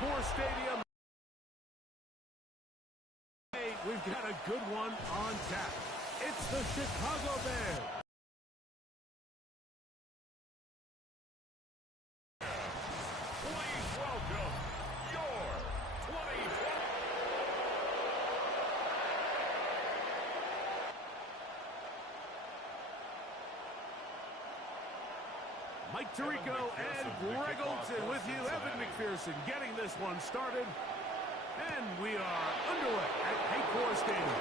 Coors Stadium. Hey, we've got a good one on tap. It's the Chicago Bears. Please welcome your 2020. Mike Tirico and Greg Olson with you. Evan McPherson getting this one started. And we are underway at Coors Stadium.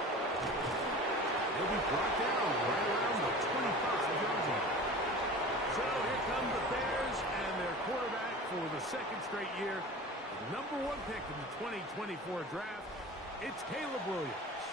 They'll be brought down right around the 25-yard line. So here come the Bears and their quarterback for the second straight year. The #1 pick in the 2024 draft. It's Caleb Williams.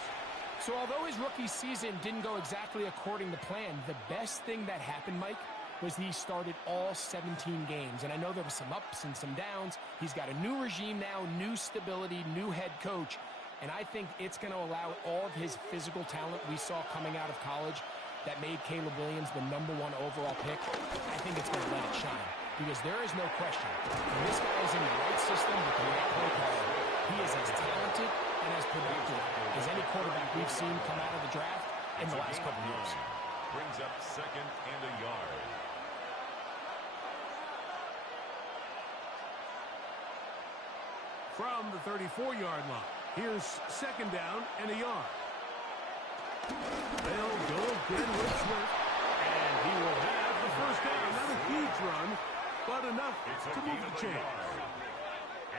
So although his rookie season didn't go exactly according to plan, the best thing that happened, Mike, was he started all 17 games. And I know there were some ups and some downs. He's got a new regime now, new stability, new head coach. And I think it's going to allow all of his physical talent we saw coming out of college that made Caleb Williams the #1 overall pick. I think it's going to let it shine. Because there is no question, when this guy is in the right system with the right play caller, he is as talented and as productive as any quarterback we've seen come out of the draft in the last couple years. Brings up 2nd and a yard. From the 34-yard line, here's 2nd down and a yard. They'll go again with Swift, and he will have the first down. Not a huge run, but enough to move the chains.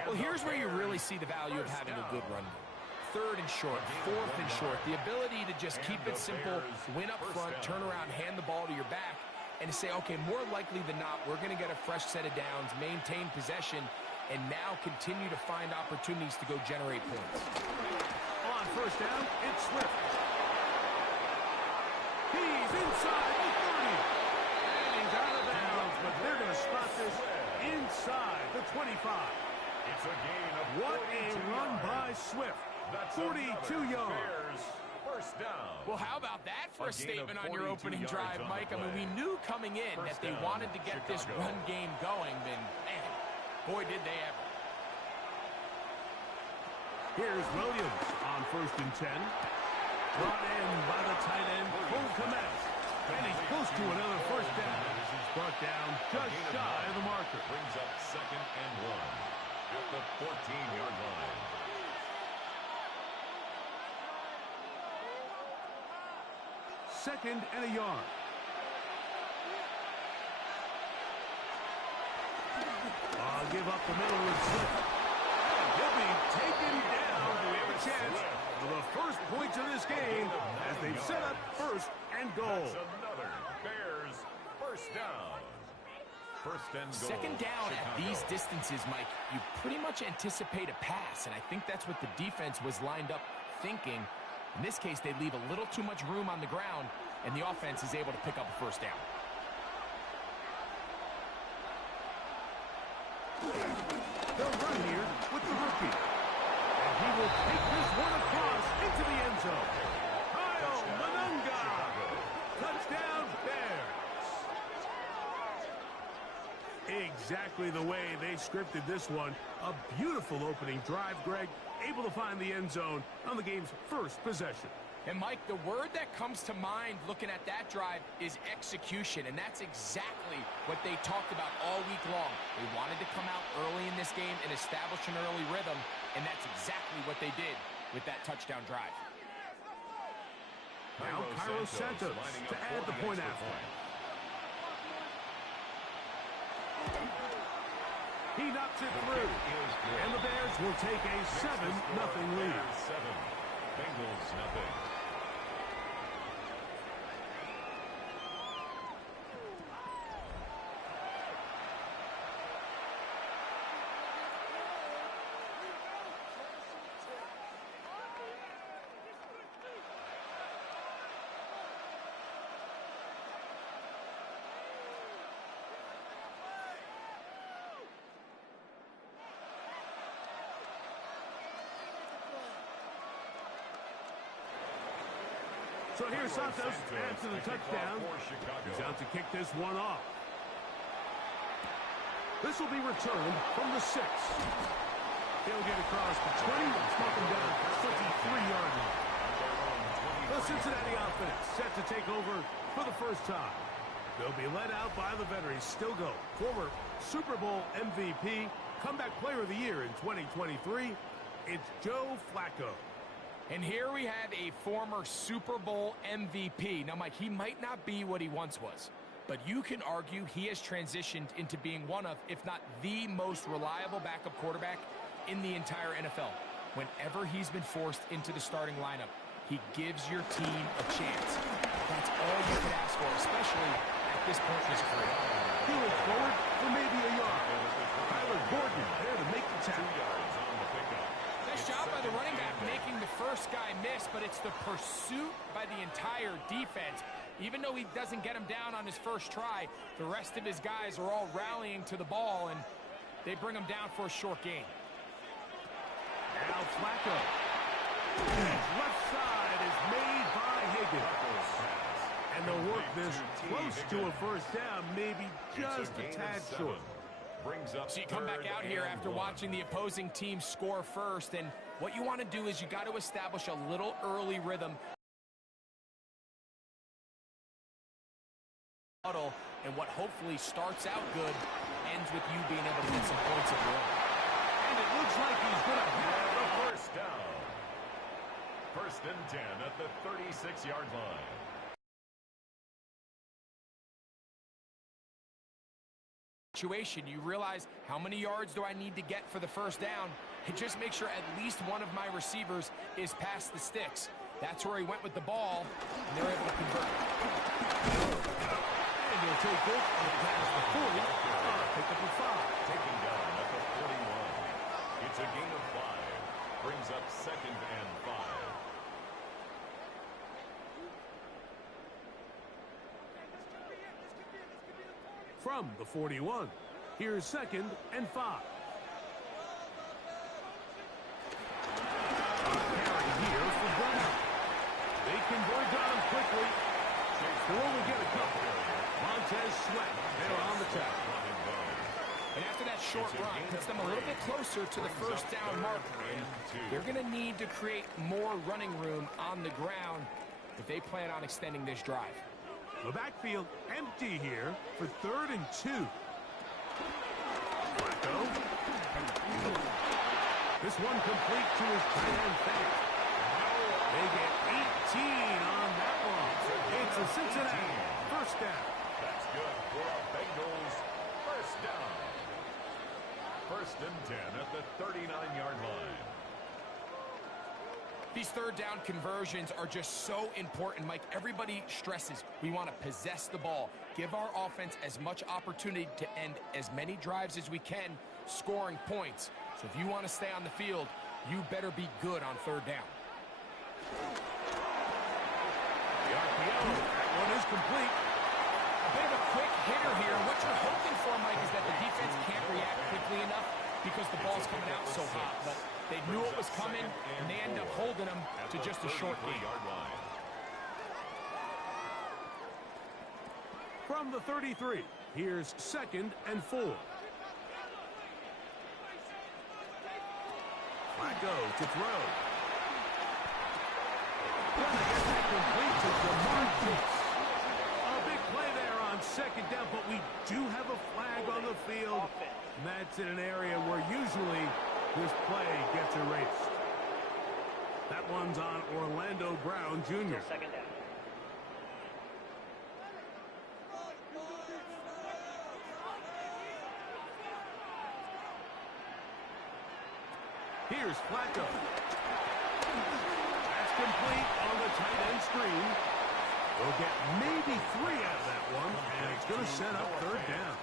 Well, here's where you really see the value of having a good run game. 3rd and short, 4th and short. The ability to just keep it simple, win up front, turn around, hand the ball to your back, and to say, okay, more likely than not, we're going to get a fresh set of downs, maintain possession, and now continue to find opportunities to go generate points. On first down, it's Swift. He's inside the 30. And he's out of bounds, but they're going to spot this inside the 25. It's a gain of What a run yards. by Swift. That's 42 yards. Bears first down. Well, how about that for a statement on your opening drive, Mike? I mean, we play. knew coming in that they wanted to get this run game going, and man, boy, did they ever. Here's Williams on 1st and 10. Brought in by the tight end, Cole Kmet. And he's close to another first down. He's brought down just shy of the marker. Brings up 2nd and 1 at the 14-yard line. Second and a yard. I'll give up the middle with Swift. He'll be taken down. We have a chance for the first points of this game as they've set up 1st and goal. That's another Bears first down. 1st and goal. 2nd down at Chicago. these distances, Mike, you pretty much anticipate a pass, and I think that's what the defense was lined up thinking. In this case, they leave a little too much room on the ground, and the offense is able to pick up a first down. They'll run here with the rookie. And he will take this one across into the end zone. Kyle Manunga. Touchdown, Bears. Exactly the way they scripted this one. A beautiful opening drive, Greg. Able to find the end zone on the game's first possession. And, Mike, the word that comes to mind looking at that drive is execution, and that's exactly what they talked about all week long. They wanted to come out early in this game and establish an early rhythm, and that's exactly what they did with that touchdown drive. Now Cairo Santos to add the point after. He knocks it through, and the Bears will take a 7-0 lead. 7. Bengals nothing. So here's Santos after the touchdown. He's out to kick this one off. This will be returned from the 6. He'll get across the 20 and smoke him down at the 53-yard line. The Cincinnati offense set to take over for the first time. They'll be led out by the veteran, still go, former Super Bowl MVP, comeback player of the year in 2023. It's Joe Flacco. And here we have a former Super Bowl MVP. Now, Mike, he might not be what he once was, but you can argue he has transitioned into being one of, if not the most reliable backup quarterback in the entire NFL. Whenever he's been forced into the starting lineup, he gives your team a chance. That's all you can ask for, especially at this point in his career. He looks forward for maybe a yard. Tyler Gordon there to make the tackle. Nice job by the running back making the first guy miss, but it's the pursuit by the entire defense. Even though he doesn't get him down on his first try, the rest of his guys are all rallying to the ball, and they bring him down for a short gain. Now Flacco. His left side is made by Higgins. And they'll work this close to a first down, maybe just a tad short. So you come back out here after watching the opposing team score first, and what you want to do is you got to establish a little early rhythm. And what hopefully starts out good ends with you being able to get some points of your own. And it looks like he's going to have the first down. First and 10 at the 36-yard line. You realize how many yards do I need to get for the first down, and just make sure at least one of my receivers is past the sticks. That's where he went with the ball, and they're able to convert. And he'll take this past the 40, pick up the 5. Taken down at the 41. It's a gain of 5. Brings up second and 5. From the 41, here's second and 5. Carry here for Brown. They converge on him quickly. They'll only get a couple. Montez Sweat, they're on the tackle. And after that short run, puts them a little bit closer to the first down marker. They're going to need to create more running room on the ground if they plan on extending this drive. The backfield empty here for 3rd and 2. Flacco. This one complete to his tight end Fant. They get 18 on that one. It's a Cincinnati first down. That's good for a Bengals first down. First and 10 at the 39-yard line. These third down conversions are just so important, Mike. Everybody stresses we want to possess the ball, give our offense as much opportunity to end as many drives as we can, scoring points. So if you want to stay on the field, you better be good on third down. The RPO, that one is complete. A bit of a quick hitter here. What you're hoping for, Mike, is that the defense can't react quickly enough because the ball's coming out so hot. But they knew it was coming, and they end up holding them to just a short gain. From the 33, here's second and 4. Flacco to throw. Gonna get that complete to Jamar Chase. A big play there on second down, but we do have a flag on the field. And that's in an area where usually this play gets erased. That one's on Orlando Brown Jr. Second down. Here's Flacco. That's complete on the tight end screen. We'll get maybe 3 out of that one, and it's going to set up third down.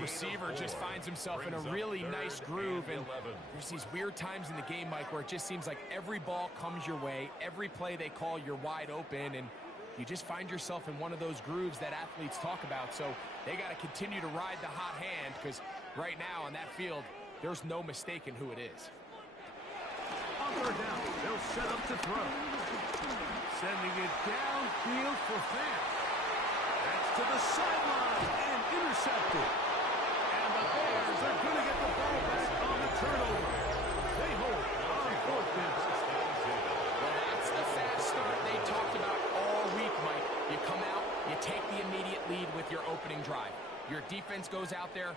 Receiver just finds himself in a really nice groove, and there's these weird times in the game, Mike, where it just seems like every ball comes your way, every play they call, you're wide open, and you just find yourself in one of those grooves that athletes talk about. So they got to continue to ride the hot hand, because right now on that field, there's no mistaking who it is. On third down, they'll set up to throw. Sending it downfield for Fant. That's to the sideline and intercepted. And the Bears are going to get the ball back on the turnover. They hold on fourth down. Well, that's the fast start they talked about all week, Mike. You come out, you take the immediate lead with your opening drive. Your defense goes out there,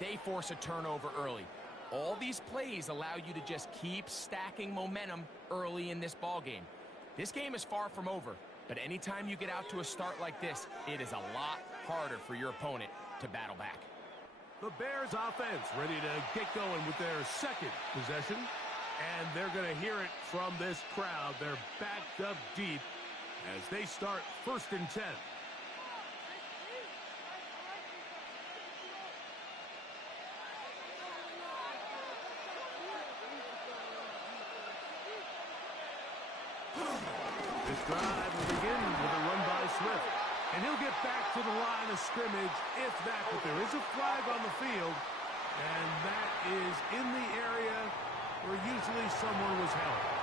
they force a turnover early. All these plays allow you to just keep stacking momentum early in this ball game. This game is far from over, but anytime you get out to a start like this, it is a lot harder for your opponent to battle back. The Bears offense ready to get going with their second possession, and they're going to hear it from this crowd. They're backed up deep as they start 1st and 10. This drive will begin with a run by Swift. And he'll get back to the line of scrimmage, if that. But there is a flag on the field, and that is in the area where usually someone was held.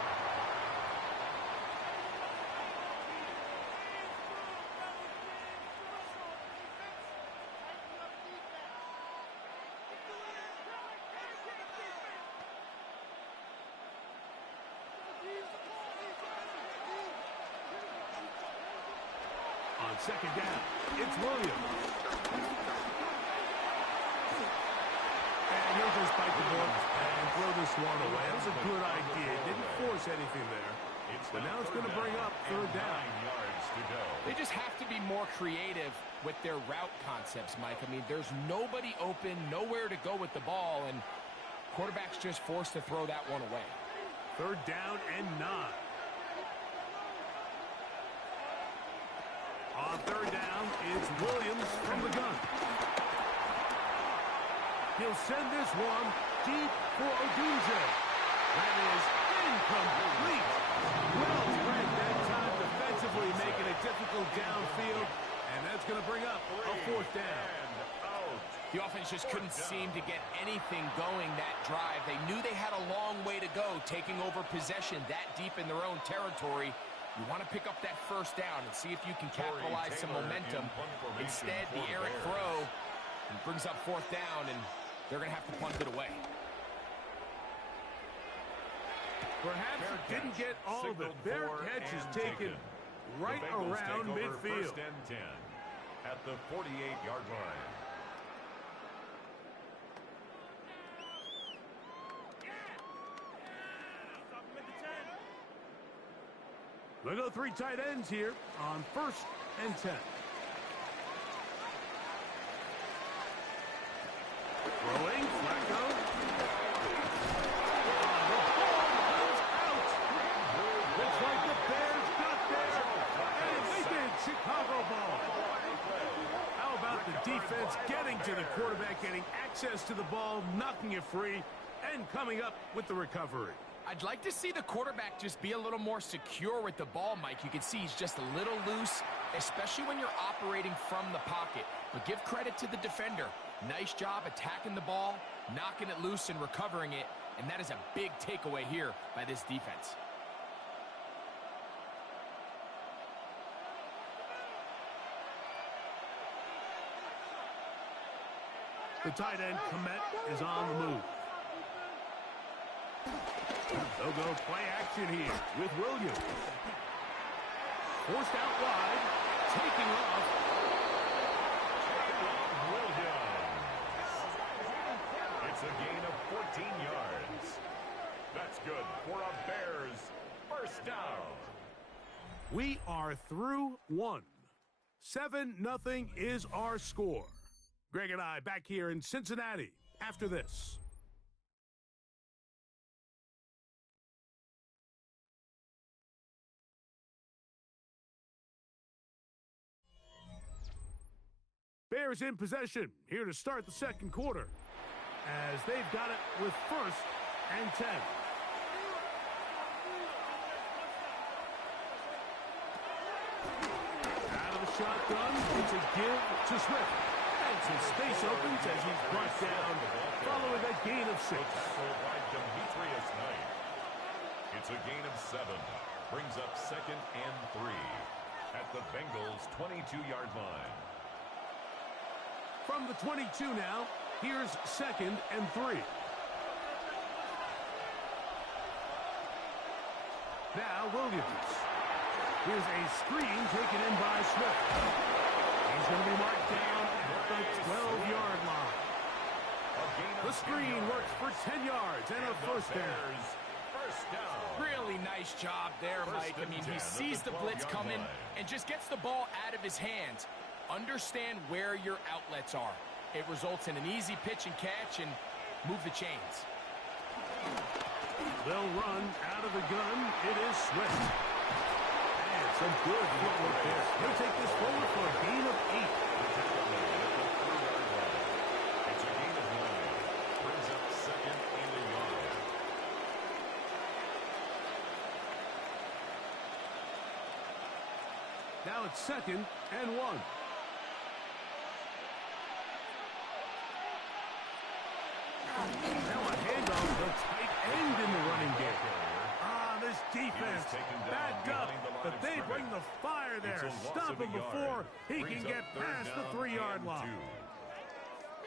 On second down, it's Williams. And he'll just bite the bullet and throw this one away. That was a good idea. Didn't force anything there. But now it's going to bring up 3rd down. They just have to be more creative with their route concepts, Mike. I mean, there's nobody open, nowhere to go with the ball, and quarterback's just forced to throw that one away. 3rd down and 9. On 3rd down, it's Williams from the gun. He'll send this one deep for Odunze. That is incomplete. Well read that time defensively, making it difficult downfield, and that's going to bring up a 4th down. The offense just couldn't seem to get anything going that drive. They knew they had a long way to go, taking over possession that deep in their own territory. You want to pick up that 1st down and see if you can capitalize some momentum. Instead, the errant throw brings up 4th down, and they're going to have to punt it away. Perhaps it didn't get all of it. Their catch is taken right around midfield. 1st and 10 at the 48-yard line. They go 3 tight ends here on 1st and 10. Throwing, Flacco. The ball goes out. Looks like the Bears got there. And they did. Chicago ball. How about the defense getting to the quarterback, getting access to the ball, knocking it free, and coming up with the recovery? I'd like to see the quarterback just be a little more secure with the ball, Mike. You can see he's just a little loose, especially when you're operating from the pocket. But give credit to the defender. Nice job attacking the ball, knocking it loose and recovering it, and that is a big takeaway here by this defense. The tight end, Komet, is on the move. They'll go play action here with Williams. Forced out wide, taking off. Williams. It's a gain of 14 yards. That's good for a Bears 1st down. We are through 1. 7-0 is our score. Greg and I back here in Cincinnati after this. Bears in possession here to start the 2nd quarter as they've got it with 1st and 10. Out of the shotgun, it's a give to Swift. And some space opens as he's brought down following a gain of 6. Tackled by Demetrius Knight. It's a gain of 7. Brings up 2nd and 3 at the Bengals' 22-yard line. From the 22 now, here's 2nd and 3. Now Williams. Here's a screen taken in by Smith. He's going to be marked down at the 12-yard line. The screen works for 10 yards and a first down. Really nice job there, Mike. I mean, he sees the blitz coming and just gets the ball out of his hands. Understand where your outlets are. It results in an easy pitch and catch and move the chains. They'll run out of the gun. It is Swift. And some good footwork there. He'll take this forward for a gain of 8. It's a gain of 9. Brings up second and a yard. Now it's second and 1. Now a handoff to the tight end in the running game. This defense backed up, but they bring the fire there. Stop him before he can get past the 3-yard line.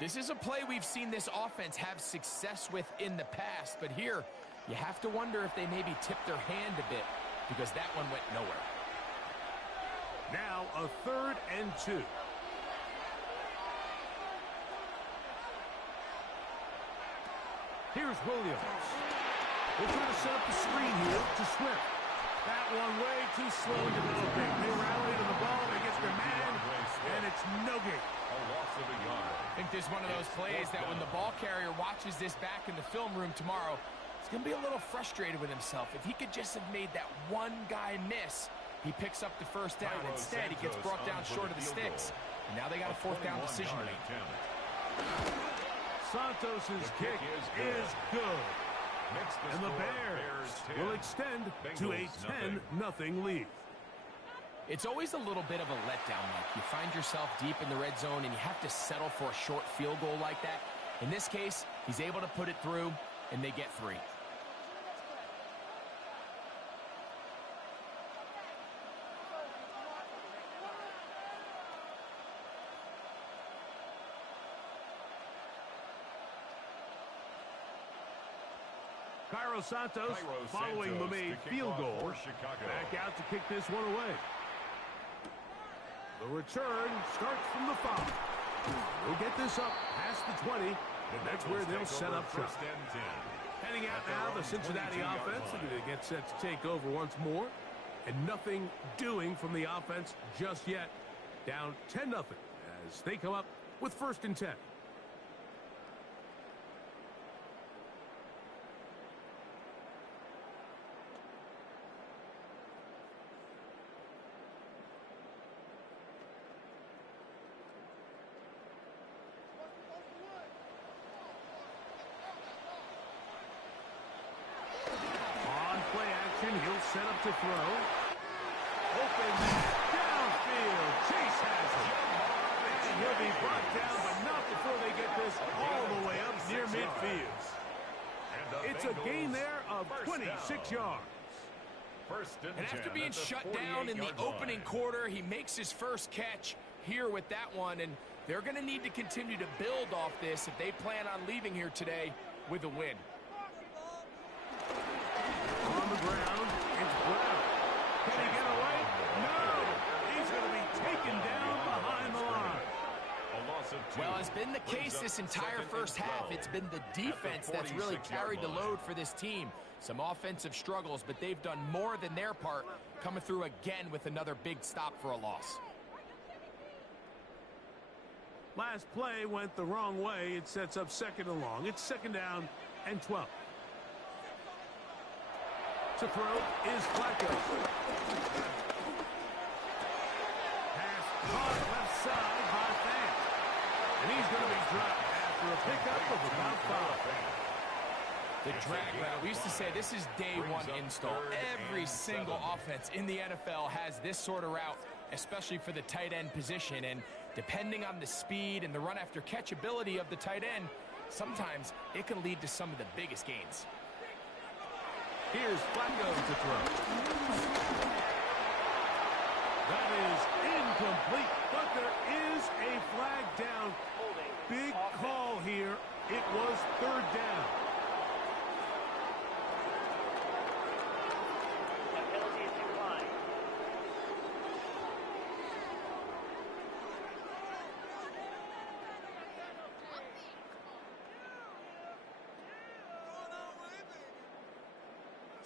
This is a play we've seen this offense have success with in the past, but here you have to wonder if they maybe tipped their hand a bit because that one went nowhere. Now a 3rd and 2. Here's Williams. They're trying to set up the screen here to Swift. That one way too slow in developing. They rally to the ball, they get their man, and it's no gain. A loss of a yard. I think this is one of those plays that when the ball carrier watches this back in the film room tomorrow, he's going to be a little frustrated with himself. If he could just have made that one guy miss, he picks up the first down. Instead, he gets brought down short of the sticks. And now they got a 4th down decision to make. Santos' kick is good. And the Bears will extend to a 10-0 lead. It's always a little bit of a letdown, Mike. You find yourself deep in the red zone and you have to settle for a short field goal like that. In this case, he's able to put it through, and they get 3. Cairo Santos following the made field goal. Back out to kick this one away. The return starts from the 5. They'll get this up past the 20, and that's where they'll set up shop. Heading out now, the Cincinnati offense. They get set to take over once more. And nothing doing from the offense just yet. Down 10-0 as they come up with 1st and 10. He'll set up to throw. Open downfield. Chase has it. And he'll be brought down, but not before they get this all the way up near midfield. It's a gain there of 26 yards. And after being shut down in the opening quarter, he makes his first catch here with that one, and they're going to need to continue to build off this if they plan on leaving here today with a win. On the ground, it's Brown. Can he get away? No! He's going to be taken down behind the line. Well, it's been the case this entire first half. It's been the defense that's really carried the load for this team. Some offensive struggles, but they've done more than their part, coming through again with another big stop for a loss. Last play went the wrong way. It sets up 2nd and long. It's 2nd down and 12. To throw is Flacco. Pass caught left side by Fan. And he's going to be dropped after a pickup of about 5. The drag route. We used to say this is day one install. Every single offense in the NFL has this sort of route, especially for the tight end position. And depending on the speed and the run after catch ability of the tight end, sometimes it can lead to some of the biggest gains. Here's Flacco to throw. That is incomplete, but there is a flag down. Big call here. It was 3rd down.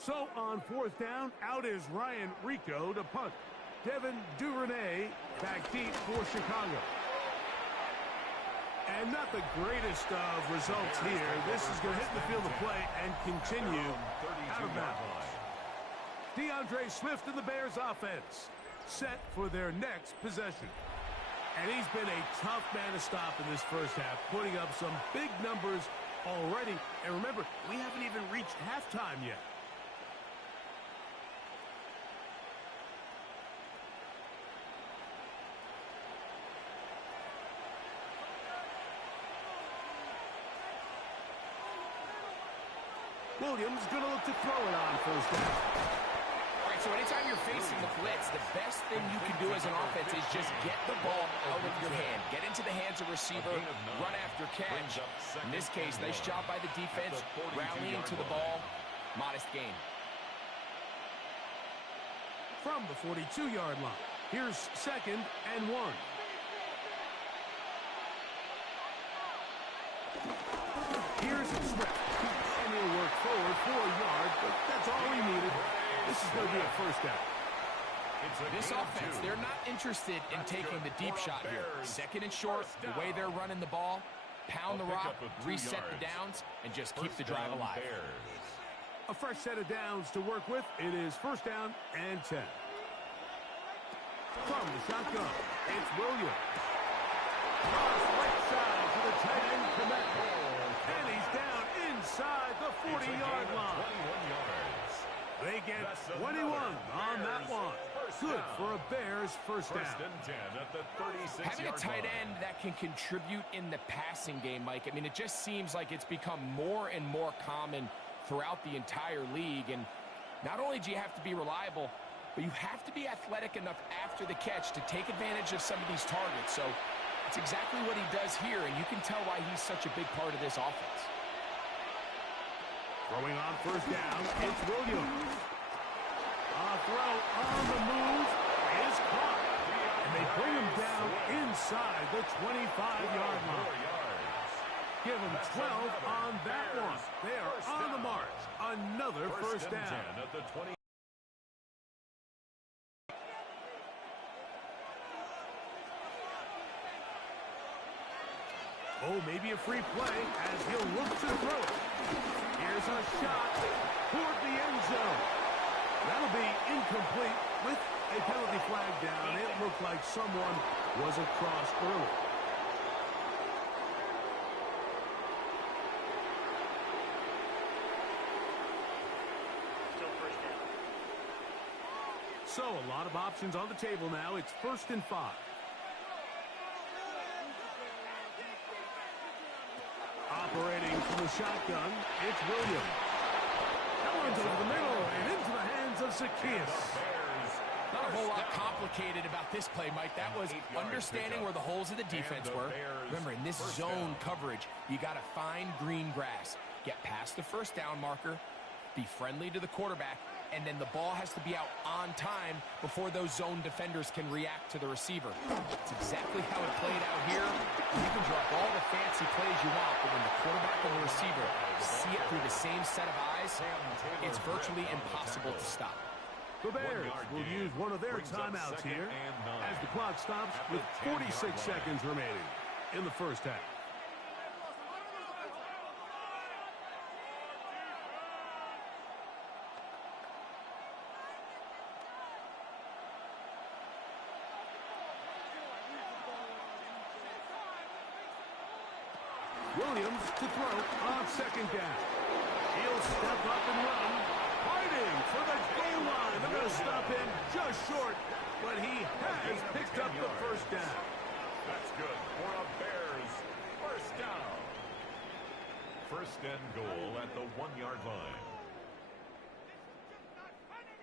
So on fourth down, out is Ryan Rico to punt. Devin Duvernay back deep for Chicago. And not the greatest of results here. This is going to hit the field of play and continue out of bounds. DeAndre Swift and the Bears offense set for their next possession. And he's been a tough man to stop in this first half, putting up some big numbers already. And remember, we haven't even reached halftime yet. Williams going to look to throw it on first down. All right, so anytime you're facing the blitz, the best thing you can do as an offense is just get the ball out of your hand. Get into the hands of receiver, run after catch. In this case, nice job by the defense, rallying to the ball. Modest gain. From the 42-yard line, here's 2nd and 1. Here's Swift. And he'll work forward for a yard, but that's all he needed. This is going to be a first down. This offense, they're not interested in taking the deep shot here. 2nd and short, the way they're running the ball, pound the rock, reset the downs, and just keep the drive alive. A fresh set of downs to work with. It is 1st down and 10. From the shotgun, it's Williams. Cross right side to the tight end, Komet. And he's down inside the 40-yard line. 21 yards. They get 21 on that one. Good for a Bears first down. 1st and 10 at the 36-yard line. Having a tight end that can contribute in the passing game, Mike, I mean, it just seems like it's become more and more common throughout the entire league. And not only do you have to be reliable, but you have to be athletic enough after the catch to take advantage of some of these targets. So it's exactly what he does here, and you can tell why he's such a big part of this offense. Throwing on first down, it's Williams. A throw on the move is caught. And they bring him down inside the 25-yard line. Give him 12 on that one. They are on the march. Another first down. At the 20. Oh, maybe a free play as he'll look to throw it. Here's a shot toward the end zone. That'll be incomplete with a penalty flag down. It looked like someone was across early. So a lot of options on the table now. It's 1st and 5. Operating from the shotgun, it's Williams. That one's over the middle and into the hands of Zacchaeus. Not a whole lot complicated about this play, Mike. That was understanding where the holes of the defense were. Remember, in this zone coverage, you got to find green grass. Get past the first down marker, be friendly to the quarterback, and then the ball has to be out on time before those zone defenders can react to the receiver. It's exactly how it played out here. You can drop all the fancy plays you want, but when the quarterback and the receiver see it through the same set of eyes, it's virtually impossible to stop. The Bears will use one of their timeouts here as the clock stops with 46 seconds remaining in the first half. Williams to throw on 2nd down. He'll step up and run. Fighting for the goal line. They're going to stop him just short, but he has picked up the first down. That's good for a Bears first down. 1st and goal at the 1-yard line.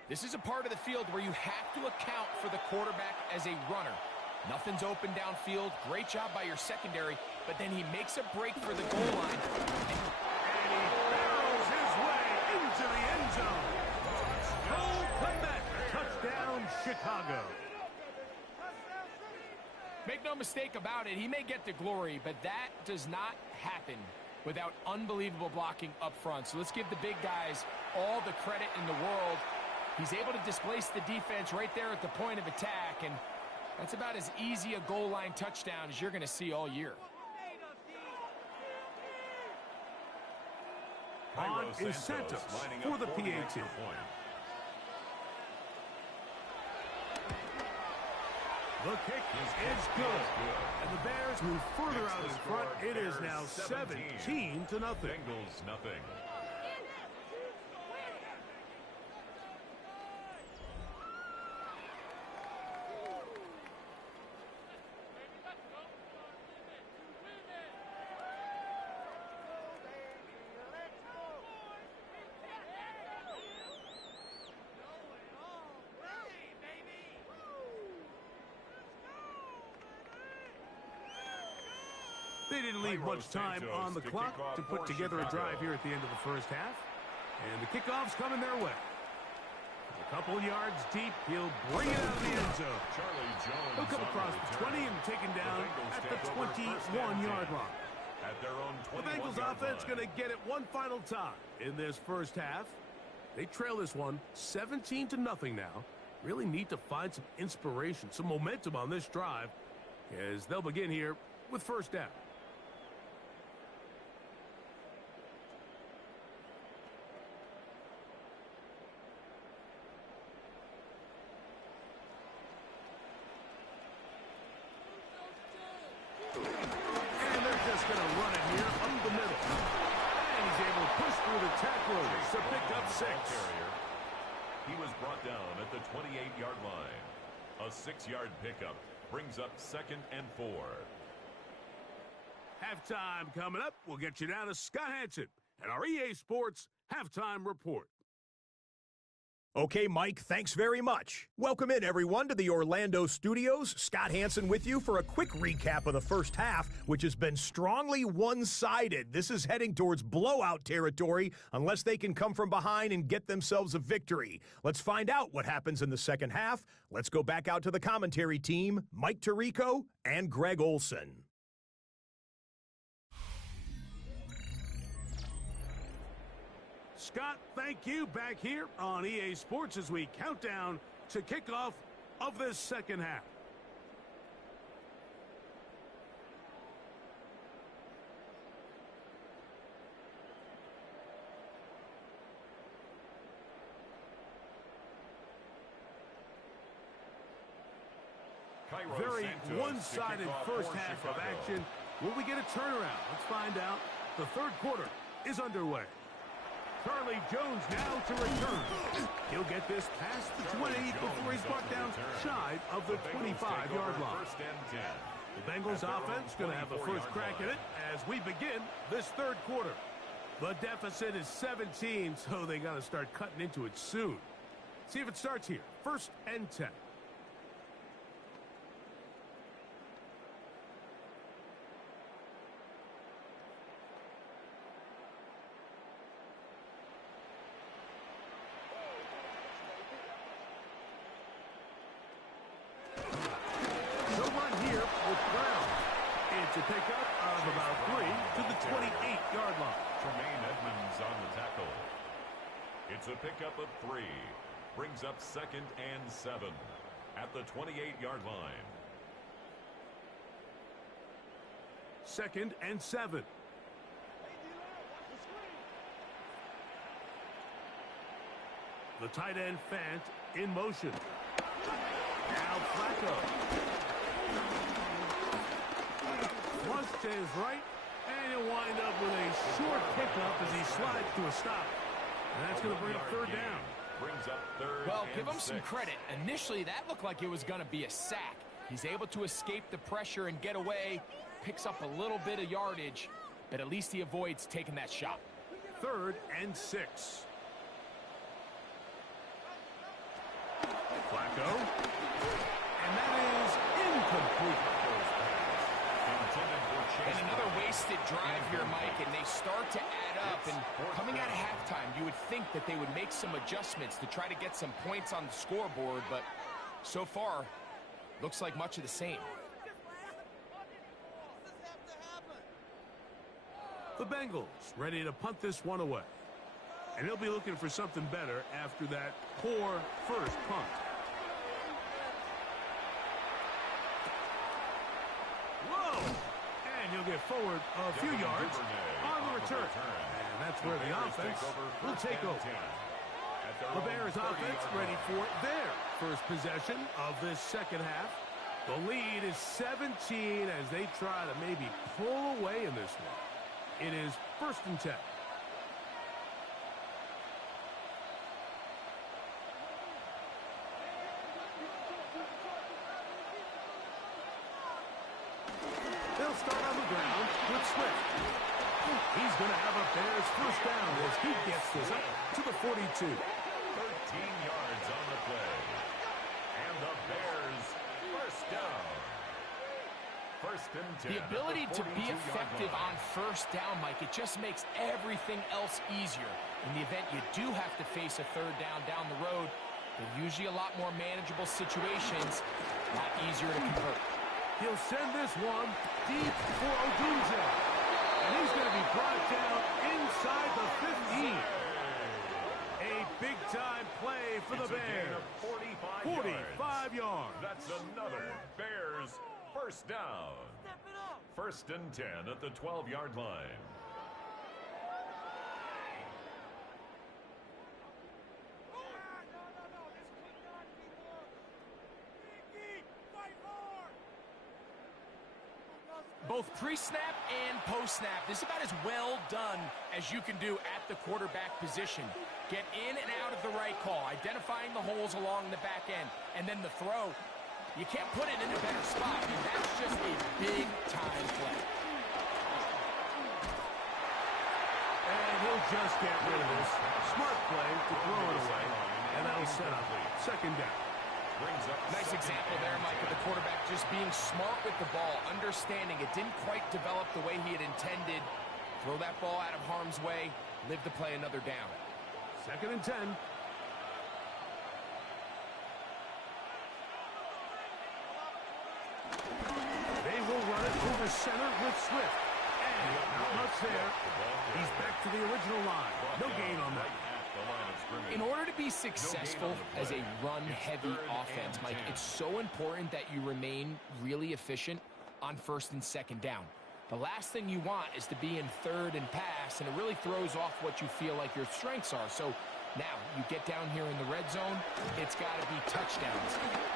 This is a part of the field where you have to account for the quarterback as a runner. Nothing's open downfield. Great job by your secondary, but then he makes a break for the goal line. And he barrels his way into the end zone. Cole Komet, touchdown Chicago. Make no mistake about it, he may get the glory, but that does not happen without unbelievable blocking up front. So let's give the big guys all the credit in the world. He's able to displace the defense right there at the point of attack, and that's about as easy a goal line touchdown as you're going to see all year. On is Santos for the PAT. The kick is good. And the Bears move further out in front. It is now 17-0. Bengals nothing. They didn't leave much time on the clock to put together a drive here at the end of the first half. And the kickoff's coming their way. A couple yards deep, he'll bring it out of the end zone. He'll come across the 20 and taken down at the 21-yard line. The Bengals offense going to get it one final time in this first half. They trail this one 17-0 now. Really need to find some inspiration, some momentum on this drive as they'll begin here with first down. Going to run it here up the middle. And he's able to push through the tacklers to pick up 6. He was brought down at the 28-yard line. A 6-yard pickup brings up 2nd and 4. Halftime coming up. We'll get you down to Scott Hansen and our EA Sports Halftime Report. Okay, Mike, thanks very much. Welcome in, everyone, to the Orlando studios. Scott Hansen with you for a quick recap of the first half, which has been strongly one-sided. This is heading towards blowout territory unless they can come from behind and get themselves a victory. Let's find out what happens in the second half. Let's go back out to the commentary team, Mike Tirico and Greg Olson. Scott, thank you. Back here on EA Sports as we count down to kickoff of this second half. Very one-sided first half of action. Will we get a turnaround? Let's find out. The third quarter is underway. Charlie Jones now to return. He'll get this past the 20 before he's brought down shy of the 25-yard line. The Bengals offense going to have the first crack at it as we begin this third quarter. The deficit is 17, so they got to start cutting into it soon. See if it starts here. 1st and 10. A pickup of about 3 to the 28-yard line. Tremaine Edmonds on the tackle. It's a pickup of 3. Brings up 2nd and 7 at the 28-yard line. 2nd and 7. The tight end Fant in motion. Now Flacco. Wants to his right, and he'll wind up with a short pickup as he slides to a stop. And that's going to bring up 3rd down. Brings up 3rd Well, and give him 6. some credit. Initially, that looked like it was going to be a sack. He's able to escape the pressure and get away, picks up a little bit of yardage, but at least he avoids taking that shot. 3rd and 6. Flacco. And that is incomplete. And another wasted drive here, Mike, and they start to add up. And coming out of halftime, you would think that they would make some adjustments to try to get some points on the scoreboard, but so far, looks like much of the same. The Bengals ready to punt this one away. And he'll be looking for something better after that poor first punt. Whoa! And he'll get forward a few yards on the return. And that's where the offense will take over. The Bears offense ready for their first possession of this second half. The lead is 17 as they try to maybe pull away in this one. It is 1st and 10. They'll start on the ground with Swift. He's going to have a Bears first down as he gets this up to the 42. 13 yards on the play. And the Bears first down. 1st and 10. The ability to be effective on first down, Mike, it just makes everything else easier. In the event you do have to face a third down the road, they're usually a lot more manageable situations, a lot easier to convert. He'll send this one deep for Odunze. And he's going to be brought down inside the 15. A big-time play for the Bears. 45 yards. That's another Bears first down. 1st and 10 at the 12-yard line. Both pre-snap and post-snap, this is about as well done as you can do at the quarterback position. Get in and out of the right call, identifying the holes along the back end, and then the throw. You can't put it in a better spot. I mean, that's just a big-time play. And he'll just get rid of this. Smart play to throw it away, and that'll set up 2nd down. Nice example there, Mike, of the quarterback just being smart with the ball, understanding it didn't quite develop the way he had intended. Throw that ball out of harm's way, live to play another down. 2nd and 10. They will run it over center with Swift. And not much there. He's back to the original line. No gain on that. In order to be successful as a run-heavy offense, Mike, it's so important that you remain really efficient on 1st and 2nd down. The last thing you want is to be in 3rd and pass, and it really throws off what you feel like your strengths are. So now you get down here in the red zone, it's got to be touchdowns.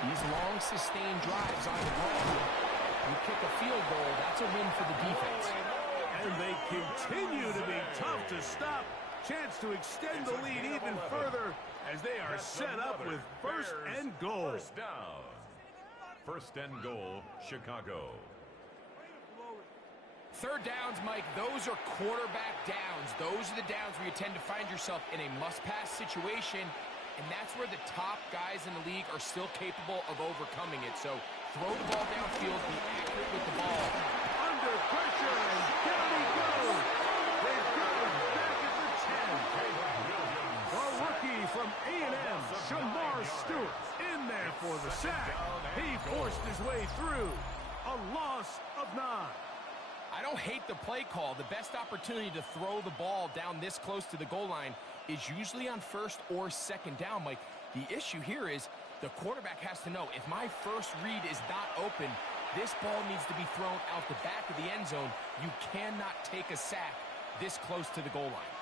These long, sustained drives on the ground, you kick a field goal, that's a win for the defense. And they continue to be tough to stop. Chance to extend the lead even further as they are set up with 1st and goal. First down. 1st and goal, Chicago. 3rd downs, Mike, those are quarterback downs. Those are the downs where you tend to find yourself in a must-pass situation, and that's where the top guys in the league are still capable of overcoming it. So throw the ball downfield, be accurate with the ball. Under pressure, and down he goes. They've got him back at the 10. A rookie from A&M, Shamar Stewart, in there for the sack. He forced his way through. A loss of 9. I don't hate the play call. The best opportunity to throw the ball down this close to the goal line is usually on 1st or 2nd down, Mike. The issue here is the quarterback has to know, if my first read is not open, this ball needs to be thrown out the back of the end zone. You cannot take a sack this close to the goal line.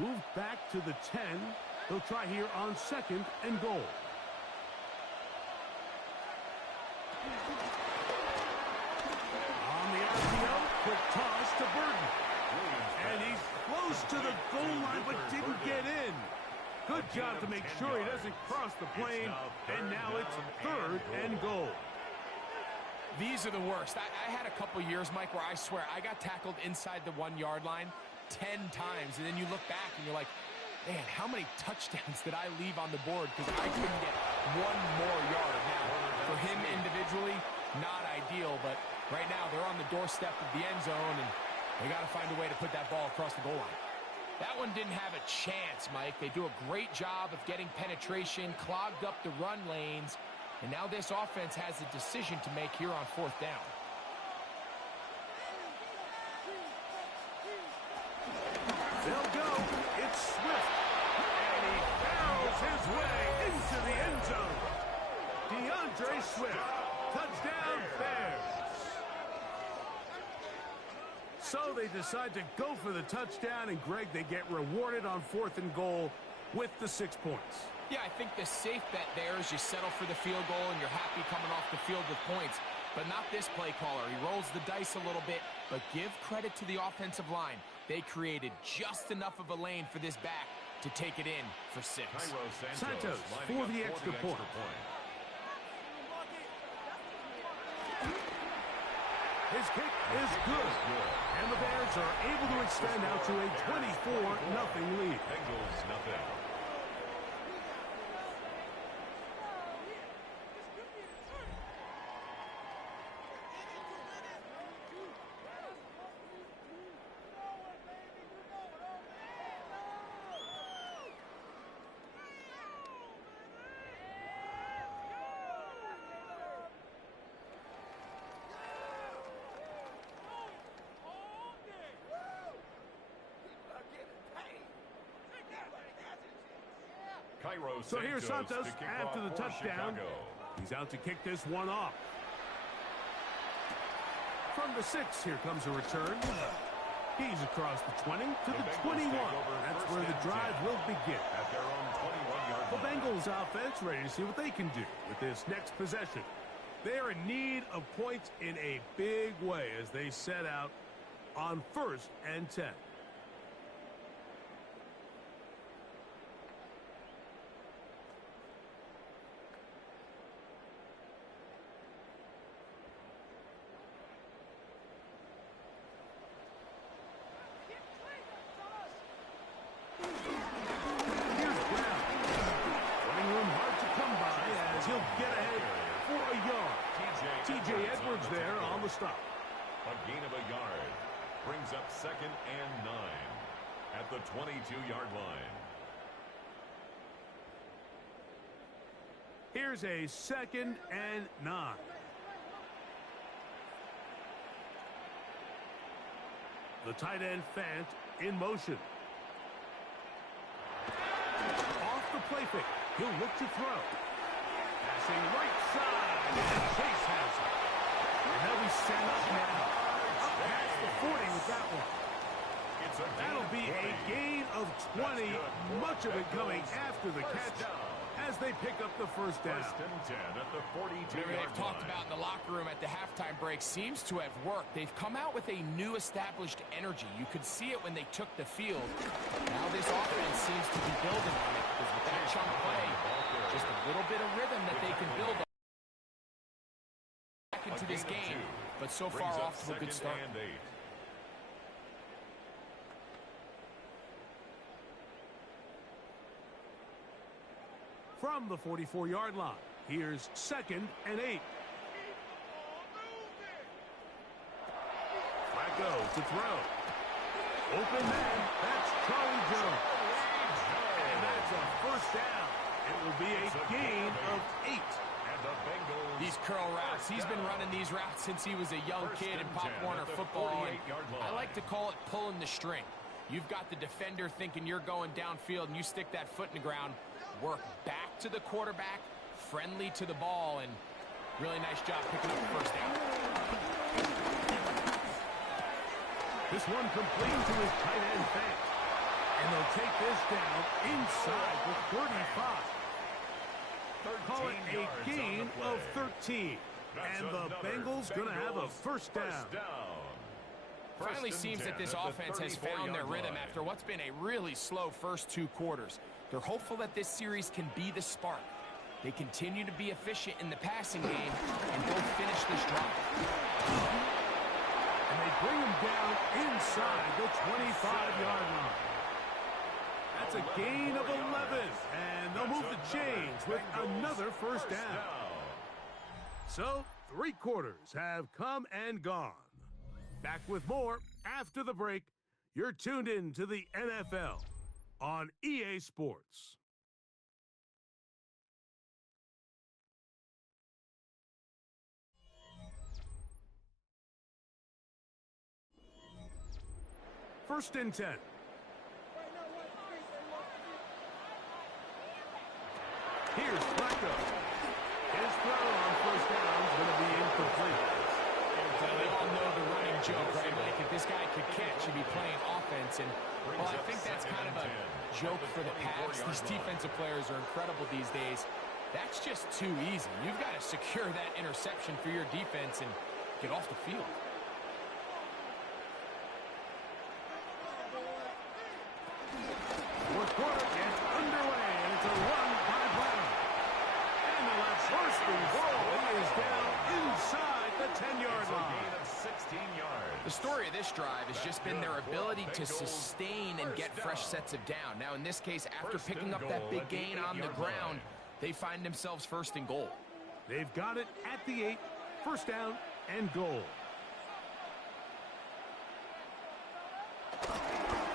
Move back to the 10. They'll try here on 2nd and goal. On the RPO, quick toss to Burton. And he's close to the goal line, but didn't get in. Good job to make sure he doesn't cross the plane. And now it's 3rd and goal. These are the worst. I had a couple years, Mike, where I swear I got tackled inside the 1-yard line 10 times. And then you look back and you're like, man, how many touchdowns did I leave on the board because I couldn't get one more yard? Now, for him individually, not ideal, but right now they're on the doorstep of the end zone, and they got to find a way to put that ball across the goal line. That one didn't have a chance, Mike. They do a great job of getting penetration, clogged up the run lanes, And now this offense has a decision to make here on 4th down. They'll go. It's Swift. And he barrels his way into the end zone. DeAndre Swift. Touchdown Bears. So they decide to go for the touchdown, and Greg, they get rewarded on 4th and goal with the 6 points. Yeah, I think the safe bet there is you settle for the field goal and you're happy coming off the field with points. But not this play caller. He rolls the dice a little bit, but give credit to the offensive line. They created just enough of a lane for this back to take it in for 6. Santos for the extra point. His kick is good. And the Bears are able to extend out to a 24-0 lead. Bengals nothing. So here's Santos after the touchdown. He's out to kick this one off. From the 6, here comes a return. He's across the 20 to the 21. That's where the drive will begin. At their own 21-yard The line. Bengals offense ready to see what they can do with this next possession. They are in need of points in a big way as they set out on 1st and 10. TJ Edwards there on the stop. A gain of a yard. Brings up 2nd and 9 at the 22-yard line. Here's a 2nd and 9. The tight end Fant in motion. Off the play fake. He'll look to throw. Passing right side. And Chase has it. And they'll be set up now. Up past the 40 with that one. That'll be a gain of 20. Much of it coming after the catch as they pick up the 1st down. 1st and 10 at the 42-yard line. They've talked about in the locker room at the halftime break seems to have worked. They've come out with a new established energy. You could see it when they took the field. Now this offense seems to be building on it because with that chunk play, just a little bit of rhythm that they can build on back into this game. But so far off to a good start. From the 44-yard line, here's 2nd and 8. Flacco to throw. Open man, that's Charlie Jones. And that's a 1st down. It will be a gain of 8. And the Bengals. These curl routes, he's been running these routes since he was a young kid in Pop Warner football. I like to call it pulling the string. You've got the defender thinking you're going downfield and you stick that foot in the ground. Work back to the quarterback, friendly to the ball, and really nice job picking up the 1st down. This one complete to his tight end Fant. And they'll take this down inside the 35. Call it a gain of 13. And the Bengals going to have a 1st down. Finally seems that this offense has found their rhythm after what's been a really slow first 2 quarters. They're hopeful that this series can be the spark. They continue to be efficient in the passing game and go finish this drive. And they bring him down inside the 25-yard line. That's a gain of 11. And they'll move the chains with another 1st down. So 3 quarters have come and gone. Back with more after the break. You're tuned in to the NFL on EA Sports. First and 10. Here's Flacco. His throw on first down is going to be incomplete. Well, we all know the running joke, right, Mike? If this guy could catch, he'd be playing offense. And, well, I think that's kind of a joke for the pass. These defensive players are incredible these days. That's just too easy. You've got to secure that interception for your defense and get off the field. Fourth quarter gets underway, and it's a run by Brown. And the left first and goal is down inside the 10-yard line. Gain of 16 yards. The story of this drive has just been their ability to sustain and get fresh sets of down. Now, in this case, after picking up that big gain on the ground, they find themselves first and goal. They've got it at the 8, first down and goal.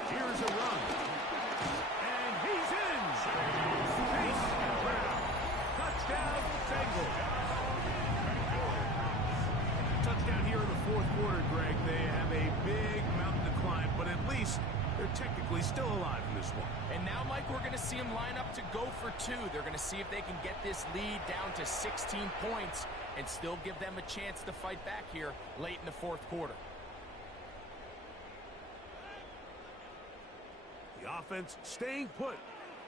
Here's a run. And he's in. Chase Brown. Touchdown, Bengals. Touchdown here in the fourth quarter, Greg. They have a big mountain to climb, but at least they're technically still alive in this one. And now, Mike, we're going to see them line up to go for 2. They're going to see if they can get this lead down to 16 points and still give them a chance to fight back here late in the fourth quarter. The offense staying put.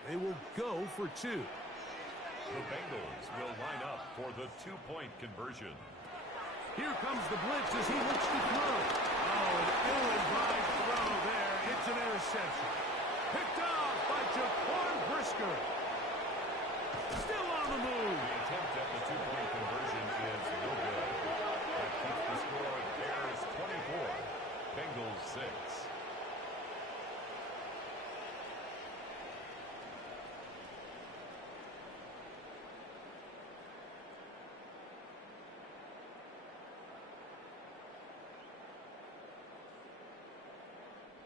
They will go for 2. The Bengals will line up for the 2-point conversion. Here comes the blitz as he looks to throw. Oh, an ill-advised throw there. It's an interception. Picked off by Jaquan Brisker. Still on the move. The attempt at the 2-point conversion is no good. That keeps the score Bears 24, Bengals 6.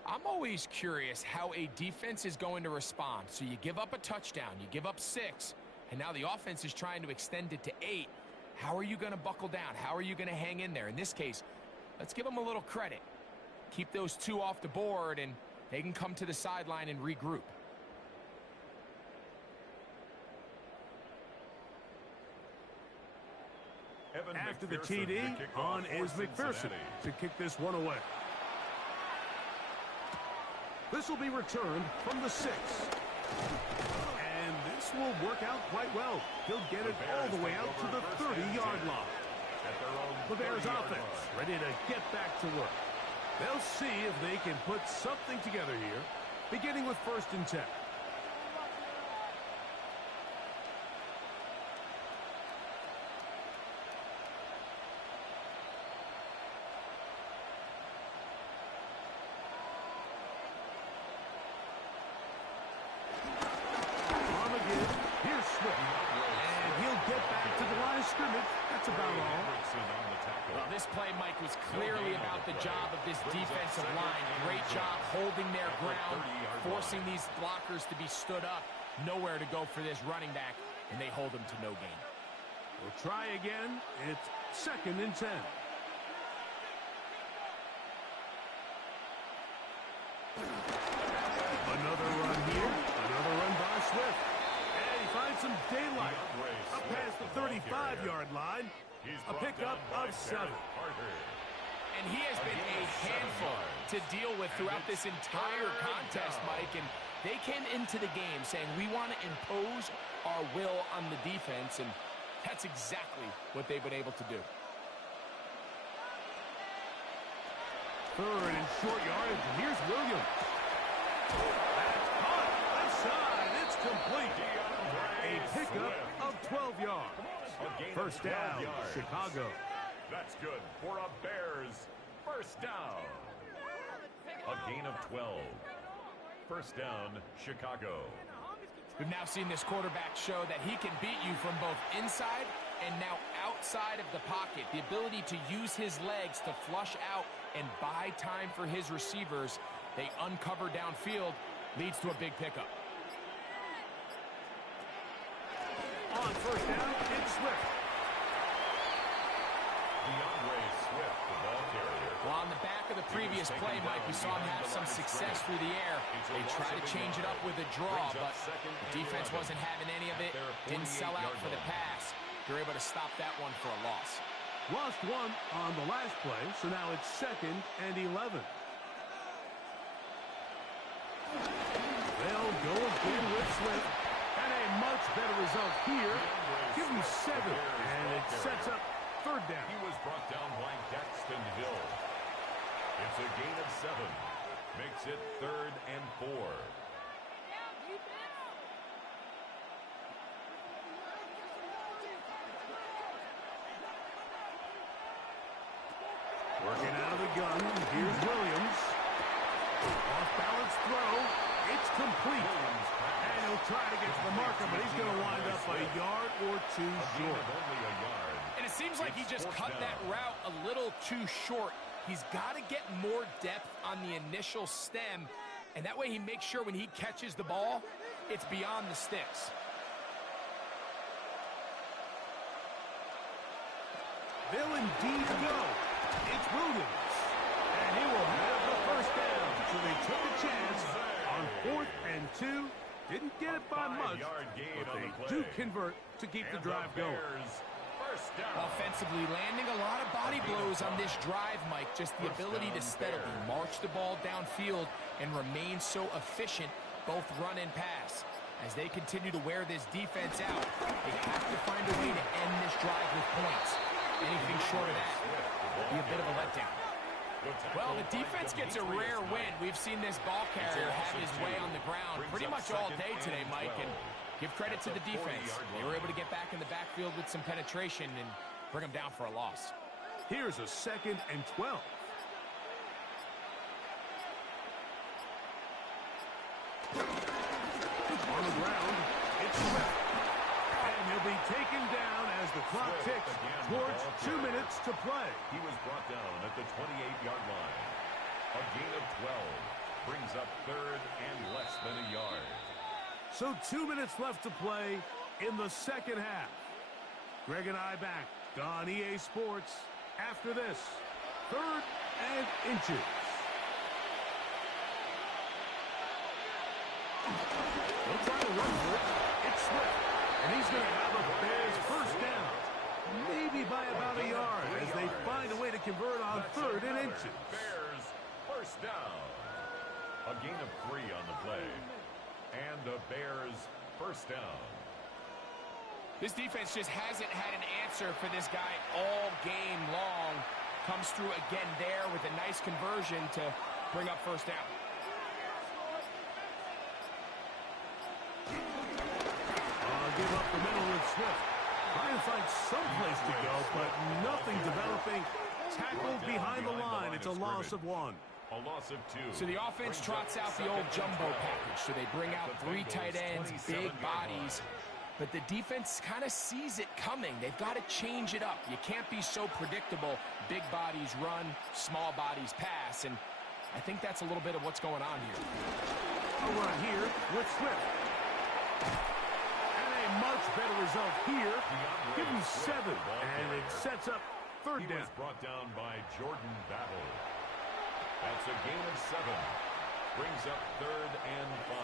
I'm always curious how a defense is going to respond. So you give up a touchdown, you give up 6, and now the offense is trying to extend it to 8. How are you going to buckle down? How are you going to hang in there? In this case, let's give them a little credit. Keep those 2 off the board, and they can come to the sideline and regroup. After the TD, on is McPherson to kick this one away. This will be returned from the 6. And this will work out quite well. He'll get it all the way out to the 30-yard line. The Bears offense ready to get back to work. They'll see if they can put something together here, beginning with first and 10. That's about all. Well, this play, Mike, was clearly about the job of this defensive line. Great job holding their ground, forcing these blockers to be stood up. Nowhere to go for this running back, and they hold him to no gain. We'll try again. It's second and 10. Another run here. Another run by Swift. And he finds some daylight up past the 35-yard line. A pickup of 7. And he has been a handful to deal with throughout this entire contest, Mike. And they came into the game saying, we want to impose our will on the defense. And that's exactly what they've been able to do. Third and short yardage. And here's Williams. That's caught. Left side. It's complete. A pickup of 12 yards. First down, Chicago. That's good for a Bears first down. A gain of 12. First down, Chicago. We've now seen this quarterback show that he can beat you from both inside and now outside of the pocket. The ability to use his legs to flush out and buy time for his receivers. They uncover downfield, leads to a big pickup. On first down, it's Swift. DeAndre Swift, the ball carrier, Well, on the back of the previous play, Mike, we saw him have some success through the air. They tried to change it up with a draw, but the defense wasn't having any of it. Didn't sell out for the pass. They're able to stop that one for a loss. Lost one on the last play, so now it's 2nd and 11. They'll go again with Swift, and a much better result here. Give him 7, and it sets up 3rd down. He was brought down by Daxton Hill. It's a gain of 7. Makes it 3rd and 4. Working out of the gun. Here's Williams. Off-balance throw. It's complete. And he'll try to get to the marker, but he's going to wind up a yard or 2 short. Only a yard. And it seems like he just cut that route a little too short. He's got to get more depth on the initial stem, and that way he makes sure when he catches the ball, it's beyond the sticks. They'll indeed go. It's Williams. And he will have the 1st down. So they took a chance on 4th and 2. Didn't get it by much, but they do convert to keep the drive going. Offensively, landing a lot of body blows on this drive, Mike. Just the ability to steadily march the ball downfield and remain so efficient, both run and pass. As they continue to wear this defense out, they have to find a way to end this drive with points. Anything short of that will be a bit of a letdown. Well, the defense gets a rare win. We've seen this ball carrier have his way on the ground pretty much all day today, Mike. And give credit to the defense. They were able to get back in the backfield with some penetration and bring them down for a loss. Here's a 2nd and 12. On the ground, it's Swift. And he'll be taken down as the clock ticks towards 2 minutes to play. He was brought down at the 28-yard line. A gain of 12 brings up 3rd and less than a yard. So 2 minutes left to play in the 2nd half. Greg and I back on EA Sports after this. 3rd and inches. They'll try to run for it. It's Swift. And he's going to have a Bears 1st down. Maybe by about a yard as they find a way to convert on 3rd and inches. Bears 1st down. A gain of 3 on the play. And the Bears 1st down. This defense just hasn't had an answer for this guy all game long. Comes through again there with a nice conversion to bring up 1st down. Give up the middle with Swift. Trying to find some place to go, but nothing developing. Tackled behind the line. It's a loss of 1. A loss of 2. So the offense trots out the old jumbo package. So they bring out 3 tight ends, big bodies. But the defense kind of sees it coming. They've got to change it up. You can't be so predictable. Big bodies run, small bodies pass. And I think that's a little bit of what's going on here. A run here with Swift. And a much better result here. Give him 7. And it sets up 3rd down. He was brought down by Jordan Battle. That's a gain of 7. Brings up 3rd and 5.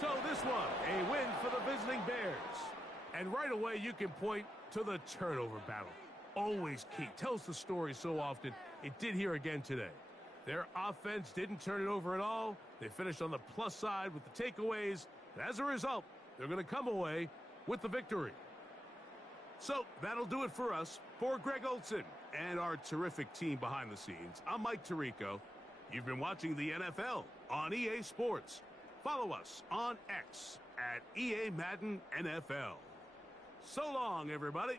So this one, a win for the visiting Bears. And right away, you can point to the turnover battle. Always key. Tells the story so often. It did here again today. Their offense didn't turn it over at all. They finished on the plus side with the takeaways. And as a result, they're going to come away with the victory. So that'll do it for us. For Greg Olson and our terrific team behind the scenes, I'm Mike Tirico. You've been watching the NFL on EA Sports. Follow us on X at EA Madden NFL. So long, everybody.